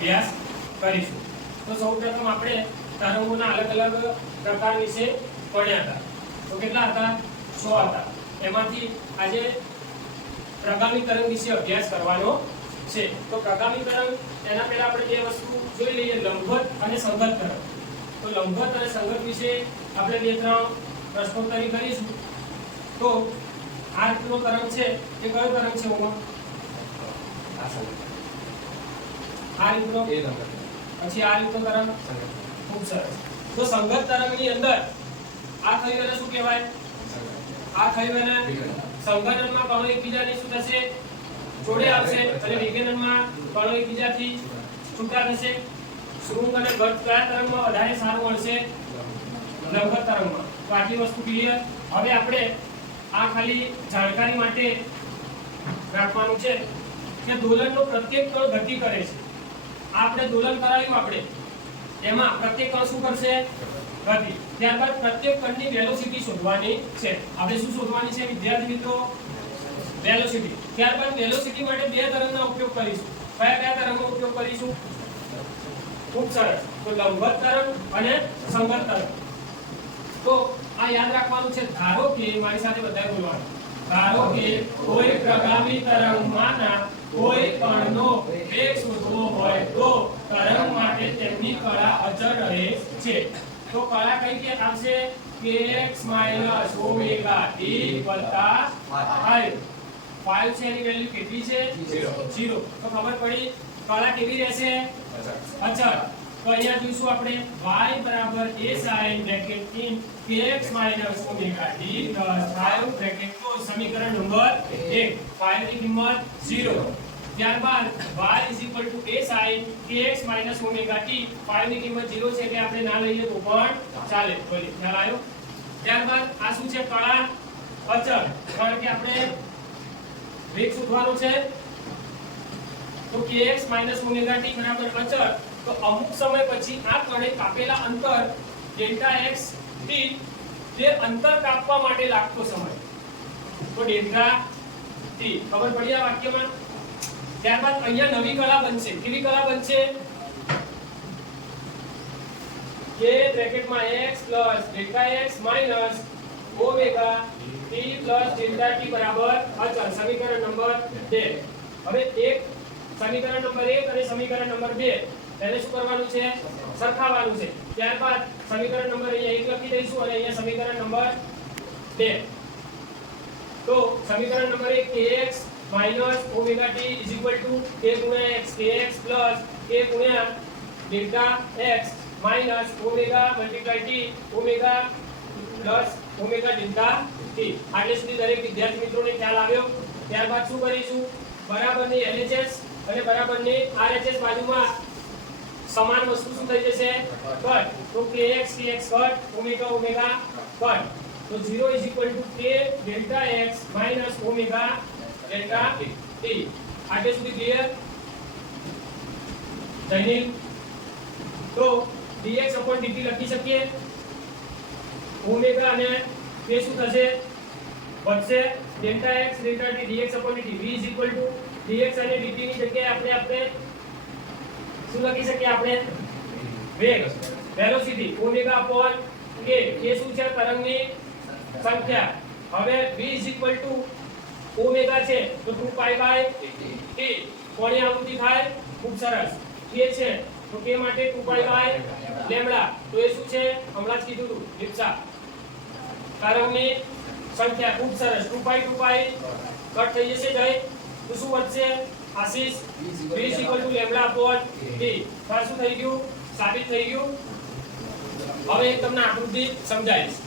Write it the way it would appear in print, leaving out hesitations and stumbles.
અભ્યાસ કરીશું। તો સૌપ્રથમ આપણે તરંગોના અલગ અલગ પ્રકાર વિશે ભણ્યા હતા। તો કેટલા હતા? 6 હતા। એમાંથી આજે પ્રગામી તરંગ વિશે અભ્યાસ કરવાનો છે। તો પ્રગામી તરંગ એના પહેલા આપણે બે વસ્તુ જોઈ લઈએ, લંબવત અને સંગત તરંગ। તો લંબવત અને સંગત વિશે આપણે બે ત્રણ પ્રશ્નોત્તરી કરીશું। તો આ રીતનો તરંગ છે એ કયો તરંગ છે? આ રીતનો, પછી આ રીતનો તરંગ, ખૂબ સરસ। તો સંગત તરંગની અંદર આ થયું એને શું કહેવાય? આ થયું એને સંઘટનમાં કણો એકબીજાની શું થશે? જોડે આવશે, અને વિઘટનમાં કણો એકબીજાથી છૂટા થશે। શૃંગ અને ગત કયા તરંગમાં વધારે સારું મળશે? લંબવત તરંગમાં। તો આટલી વસ્તુ ક્લિયર। હવે આપણે આ ખાલી જાણકારી માટે રાખવાનું છે કે દોલનનો પ્રત્યેક કણ ગતિ કરે છે। આપણે દોલન કરાવ્યું, આપણે એમાં પ્રત્યેક કણ શું કરશે? ગતિ। ત્યારબાદ પ્રત્યેક કણની વેલોસિટી શોધવાની છે। આપણે શું શોધવાની છે વિદ્યાર્થી મિત્રો? વેલોસિટી। ત્યારબાદ વેલોસિટી માટે બે તરંગનો ઉપયોગ કરીશું। કયા કયા તરંગનો ઉપયોગ કરીશું? ખૂબ સરસ। તો લંબવત તરંગ અને સંગત તરંગ। તો આ યાદ રાખવાનું છે। ધારો કે, મારી સાથે બધાએ બોલવાનું, ધારો કે કોઈ પ્રગામી તરંગમાંના કોઈ કણનો વેગ શોધવો હોય તો તરંગ માટે તેમની કળા અચળ રહે છે। તો કળા કઈ કે આવશે? kx - ઓમેગા t + 5 છે, એની વેલ્યુ કેટલી છે? 0। તો ખબર પડી કળા કેવી રહેશે? અચળ। તો અહીંયા જોઈશું આપણે y બરાબર a sin bracket in kx - omega t + 5 bracket close, સમીકરણ નંબર 1। 5 ની કિંમત 0। ત્યારબાદ y a sin kx - omega t, 5 ની કિંમત 0 છે એટલે આપણે ના લઈએ તો પણ ચાલે। બોલી ખ્યાલ આવ્યો? ત્યારબાદ આ શું છે? કળા અચળ, કારણ કે આપણે વેગ શોધવાનો છે। તો kx - ઓમેગા t બરાબર અચળ। તો અમુક સમય પછી આ કણે કાપેલા અંતર ડેલ્ટા x t, તે અંતર કાપવા માટે લાગતો સમય, તો ડેલ્ટા t। ખબર પડી આ વાક્યમાં? ત્યારબાદ અહીંયા નવી કળા બનશે। કેવી કળા બનશે? k બ્રેકેટમાં x plus delta x minus omega t plus delta t બરાબર અચળ, સમીકરણ નંબર 2। હવે એક સમીકરણ નંબર 1 અને સમીકરણ નંબર 2 એને શું કરવાનું છે? સરખાવવાનું છે। ત્યારબાદ સમીકરણ નંબર અહીંયા 1 લખી દઈશું અને અહીંયા સમીકરણ નંબર 2। તો સમીકરણ number 1 kx - omega t k * x, kx plus k * delta x minus omega × t, omega plus omega delta t। આટલે સુધી દરેક વિદ્યાર્થી મિત્રોને ખ્યાલ આવ્યો? ત્યારબાદ શું કરીશું? બરાબરની LHS અને બરાબરની RHS બાજુમાં સમાન વસ્તુ શું થઈ જશે? કટ। તો kx કટ, ઓમેગા કટ। તો 0 k delta x minus omega delta t। આટલે સુધી ક્લિયર? જયનીલ, તો dx/dt લખી શકીએ। ઓમેગા અને તે શું થશે? વધશે। Delta x delta t dx/dt, v dx અને dt ની જગ્યાએ આપણે શું લખી શકીએ? આપણે વેગ, વેલોસિટી, ઓમેગા/k, એ શું છે? તરંગની સંખ્યા। હવે v ઓમેગા છે તો 2π/t, કોની આવૃત્તિ થાય? ખૂબ સરસ। k છે તો k માટે 2π/લેમ્બડા, તો એ શું છે? હમણાં જ કીધું હતું, લિપ્સા, તરંગની સંખ્યા। ખૂબ સરસ। 2π કટ થઈ જશે જય, તો શું વધશે? આશીષ, v λ/t। તો શું થઈ ગયું? સાબિત થઈ ગયું। હવે તમને આકૃતિ સમજાવીશ।